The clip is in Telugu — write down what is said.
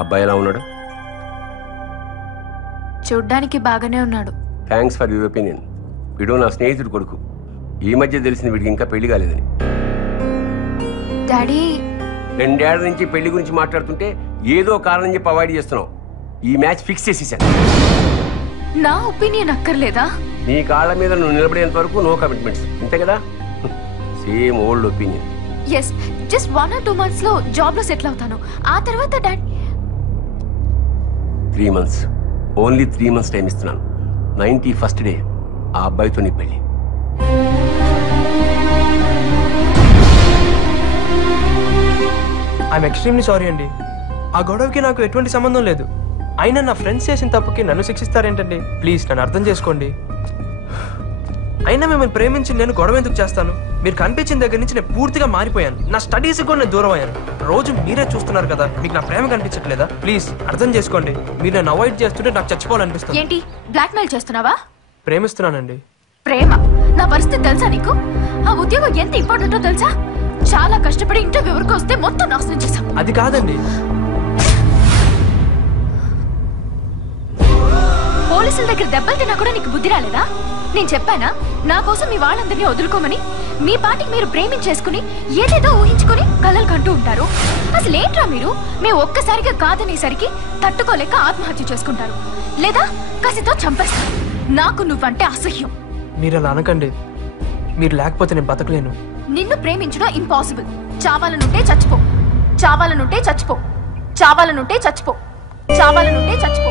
అబ్బాయి ఎలా ఉన్నాడు? చూడ్డానికి బాగానే ఉన్నాడు. Thanks for your opinion. వీడు నా స్నేహితుడు కొడుకు. ఈ మధ్య తెలిసింది వీడికి ఇంకా పెళ్లి కాలేదని. డాడీ 2 ఏళ్ల నుంచి పెళ్లి గురించి మాట్లాడుతుంటే ఏదో కారణం చెప్పి అవాయిడ్ చేస్తున్నావు. ఈ మ్యాచ్ ఫిక్స్ చేసేసాను. నా ఒపీనియన్ అక్కర్లేదా? నీ కాళ్ళ మీద నువ్వు నిలబడేంత వరకు నో కమిట్మెంట్స్, అంతే కదా? Same old opinion. Yes, just 1 or 2 months లో జాబ్ లో సెటిల్ అవుతాను. ఆ తర్వాత daddy 3 months, only 3 months time ఇస్తున్నాను. 91st డే ఆ అబ్బాయితో నీ పెళ్లి. ఐఎమ్ ఎక్స్ట్రీమ్లీ సారీ అండి. ఆ గొడవకి నాకు ఎటువంటి సంబంధం లేదు. అయినా నా ఫ్రెండ్స్ చేసిన తప్పుకి నన్ను శిక్షిస్తారేంటండి? ప్లీజ్ నన్ను అర్థం చేసుకోండి. అయినా మిమ్మల్ని ప్రేమించి నేను గొడవ ఎందుకు చేస్తాను? మీరు కనిపించిన దగ్గర నుంచి నేను పూర్తిగా మారిపోయాను. నా స్టడీస్ కూడా నేను దూరం అయ్యాను. రోజు మీరే చూస్తున్నారు కదా, మీకు నా ప్రేమ కనిపించట్లేదా? ప్లీజ్ అర్థం చేసుకోండి. మీరు నన్ను అవాయిడ్ చేస్తుంటే నాకు చచ్చిపోవాలనిపిస్తుంది. ఏంటి బ్లాక్మెయిల్ చేస్తున్నావా? ప్రేమిస్తున్నానండి. ప్రేమ? నా పరిస్థితి తెలుసా నీకు? ఆ ఉద్యోగం ఎంత ఇంపార్టెంటో తెలుసా? చాలా కష్టపడి ఇంటర్వ్యూ వరకు వస్తే మొత్తం నాశనం చేశాం. అది కాదండి. పోలీసుల దగ్గర దెబ్బలు తిన్నా కూడా నీకు బుద్ధి రాలేదా? నేను చెప్పానా నా కోసం మీ వాళ్ళందరినీ వదులుకోమని? మీ పాటికి మీరు ప్రేమించేసుకుని ఏదేదో ఊహించుకుని కలలు కంటూ ఉంటారు. అసలు ఏంట్రా మీరు? మేము ఒక్కసారిగా కాదనేసరికి తట్టుకోలేక ఆత్మహత్య చేసుకుంటారు, లేదా కసితో చంపేస్తారు. నాకు నువ్వంటే అసహ్యం. మీరు అలా అనకండి. మీరు లేకపోతే నేను బతకలేను. నిన్ను ప్రేమించడం ఇంపాసిబుల్. చావాలనుంటే చచ్చిపో, చావాలనుంటే చచ్చిపో, చావాలనుంటే చచ్చిపో, చావాలనుంటే చచ్చిపో.